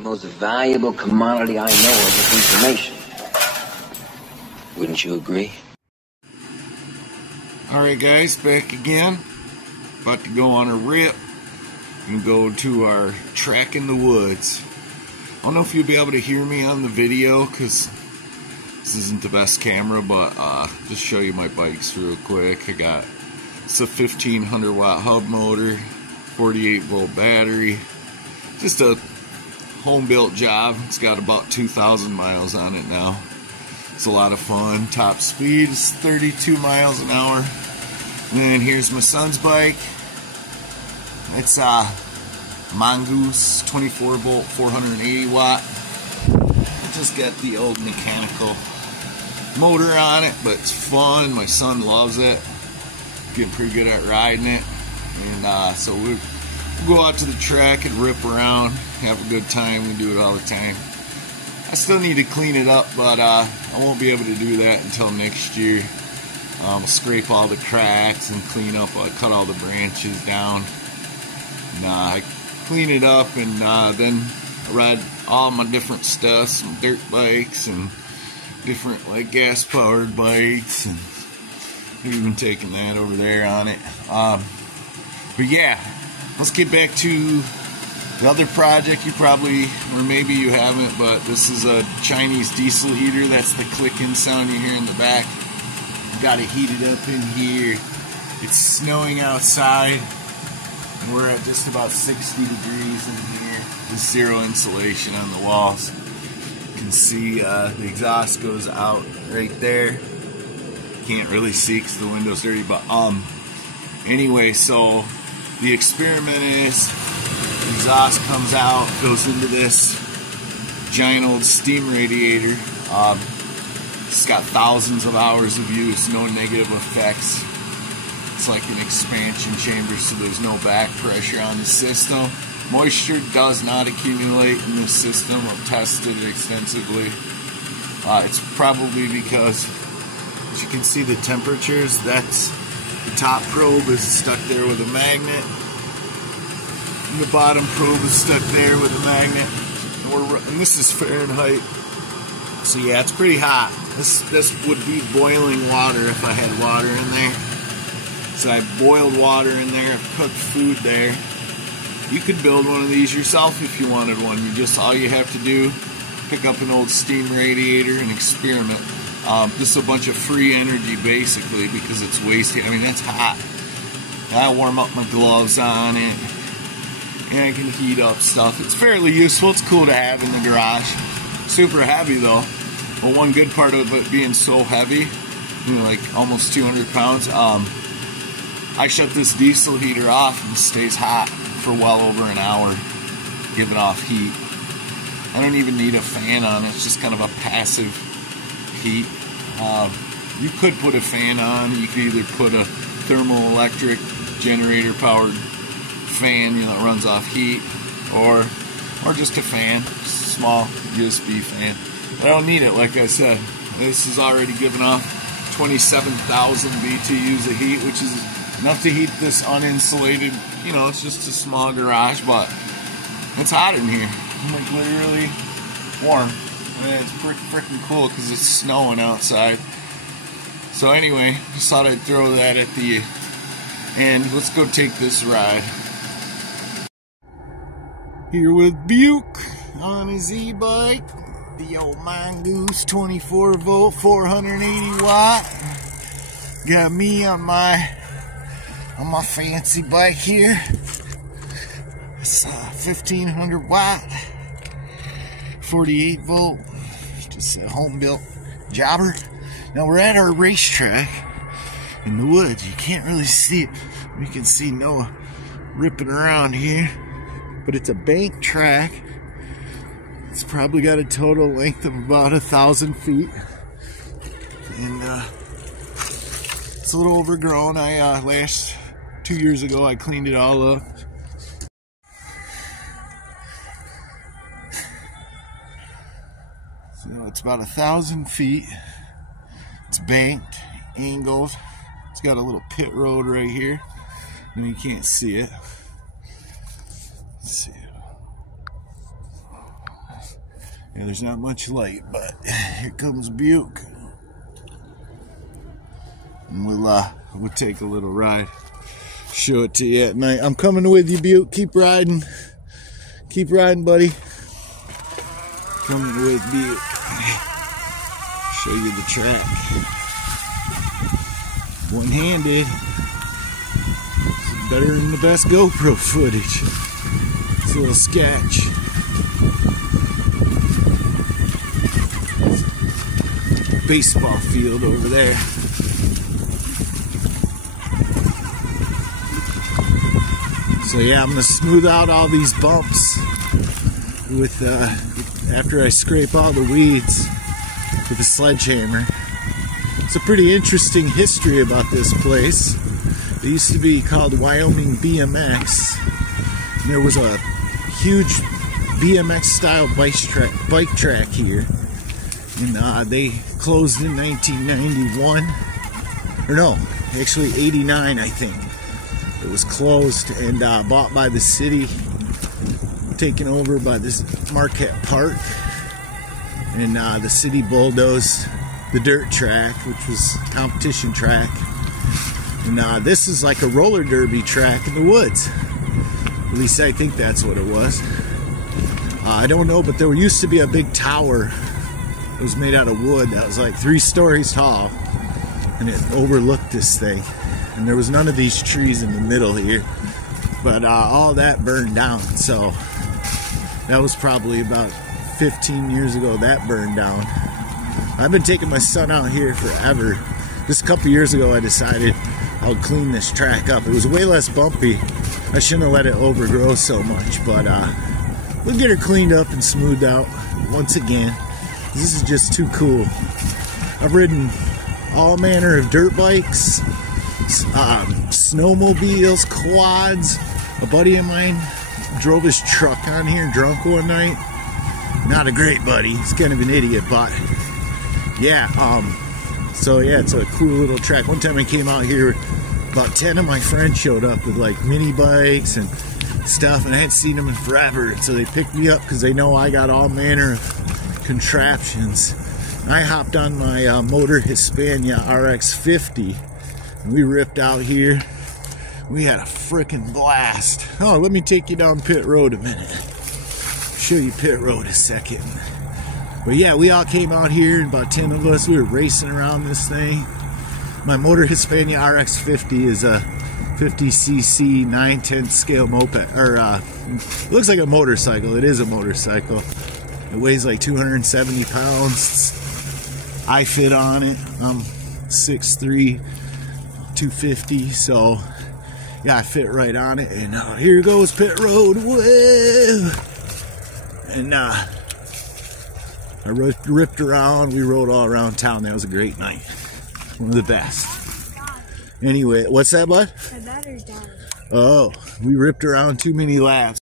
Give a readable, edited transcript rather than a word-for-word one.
The most valuable commodity I know of is information. Wouldn't you agree? Alright guys, back again. About to go on a rip and go to our track in the woods. I don't know if you'll be able to hear me on the video because this isn't the best camera, but just show you my bikes real quick. It's a 1500 watt hub motor, 48 volt battery, just a home built job. It's got about 2,000 miles on it now. It's a lot of fun. Top speed is 32 miles an hour. And then here's my son's bike. It's a Mongoose 24 volt 480 watt. I just got the old mechanical motor on it, but it's fun. My son loves it. Getting pretty good at riding it. And so we'll go out to the track and rip around, have a good time. We do it all the time. I still need to clean it up, but I won't be able to do that until next year. I'll scrape all the cracks and clean up, cut all the branches down. And I clean it up, and then I ride all my different stuff, some dirt bikes and different like gas powered bikes, and even taking that over there on it. But yeah, let's get back to the other project. You probably, or maybe you haven't, but this is a Chinese diesel heater. That's the clicking sound you hear in the back. Got it heated up in here. It's snowing outside, and we're at just about 60 degrees in here. There's zero insulation on the walls. You can see the exhaust goes out right there. Can't really see because the window's dirty, but anyway, so the experiment is the exhaust comes out, goes into this giant old steam radiator. It's got thousands of hours of use, no negative effects. It's like an expansion chamber, so there's no back pressure on the system. Moisture does not accumulate in this system. I've tested it extensively. It's probably because, as you can see, the temperatures, that's the top probe is stuck there with a magnet, and the bottom probe is stuck there with a magnet. And this is Fahrenheit. So yeah, it's pretty hot. This would be boiling water if I had water in there. So I boiled water in there, I've cooked food there. You could build one of these yourself if you wanted one. All you have to do, pick up an old steam radiator and experiment. This is a bunch of free energy basically because it's wasting. I mean, that's hot. I warm up my gloves on it, and I can heat up stuff. It's fairly useful. It's cool to have in the garage. Super heavy though. But one good part of it being so heavy, like almost 200 pounds, I shut this diesel heater off and it stays hot for well over an hour, giving off heat. I don't even need a fan on it. It's just kind of a passive heat. You could put a fan on. You could either put a thermoelectric generator powered fan, that runs off heat, or just a fan, small USB fan. I don't need it, like I said. This is already giving off 27,000 BTUs of heat, which is enough to heat this uninsulated, it's just a small garage, but it's hot in here. I'm like literally warm. And it's pretty freaking cool because it's snowing outside. So anyway, just thought I'd throw that at the end. Let's go take this ride. Here with Buke on his e-bike. The old Mongoose 24 volt 480 watt. Got me on my fancy bike here. It's 1500 watt 48 volt, just a home built jobber. Now we're at our racetrack in the woods. You can't really see it. You can see Noah ripping around here, but it's a bank track. It's probably got a total length of about 1,000 feet, and it's a little overgrown. I 2 years ago I cleaned it all up. So it's about 1,000 feet. It's banked, angled. It's got a little pit road right here, and you can't see it. Let's see it. Yeah, there's not much light, but here comes Buke. And we'll take a little ride. Show it to you at night. I'm coming with you, Buke. Keep riding. Keep riding, buddy. Coming with Buke. Show you the track. One-handed. Better than the best GoPro footage. It's a little sketch. Baseball field over there. So yeah, I'm gonna smooth out all these bumps with after I scrape all the weeds with a sledgehammer. It's a pretty interesting history about this place. It used to be called Wyoming BMX. And there was a huge BMX style bike track here. And they closed in 1991. Or no, actually 89, I think. It was closed and bought by the city, taken over by this Marquette Park. And the city bulldozed the dirt track, which was competition track. And this is like a roller derby track in the woods. At least I think that's what it was. I don't know, but there used to be a big tower. It was made out of wood that was like 3 stories tall. And it overlooked this thing. And there was none of these trees in the middle here. But all that burned down. So that was probably about 15 years ago that burned down. I've been taking my son out here forever. Just a couple years ago I decided I'll clean this track up. It was way less bumpy. I shouldn't have let it overgrow so much, but we'll get her cleaned up and smoothed out once again. This is just too cool. I've ridden all manner of dirt bikes, snowmobiles, quads. A buddy of mine drove his truck on here drunk one night. Not a great buddy. He's kind of an idiot, but yeah, so yeah, it's a cool little track. One time I came out here, about 10 of my friends showed up with like mini bikes and stuff, and I hadn't seen them in forever. So they picked me up because they know I got all manner of contraptions. And I hopped on my Motor Hispania RX50, and we ripped out here. We had a freaking blast. Oh, let me take you down pit road a minute. Show you pit road a second. But yeah, we all came out here, about 10 of us. We were racing around this thing. My Motor Hispania RX50 is a 50cc 9/10 scale moped, or it looks like a motorcycle. It is a motorcycle. It weighs like 270 pounds. I fit on it. I'm 6'3", 250, so yeah, I fit right on it. And here goes pit road. Whoa! And I ripped around. We rode all around town. That was a great night. One of the best. Anyway, what's that, bud? My battery's down. Oh, we ripped around too many laps.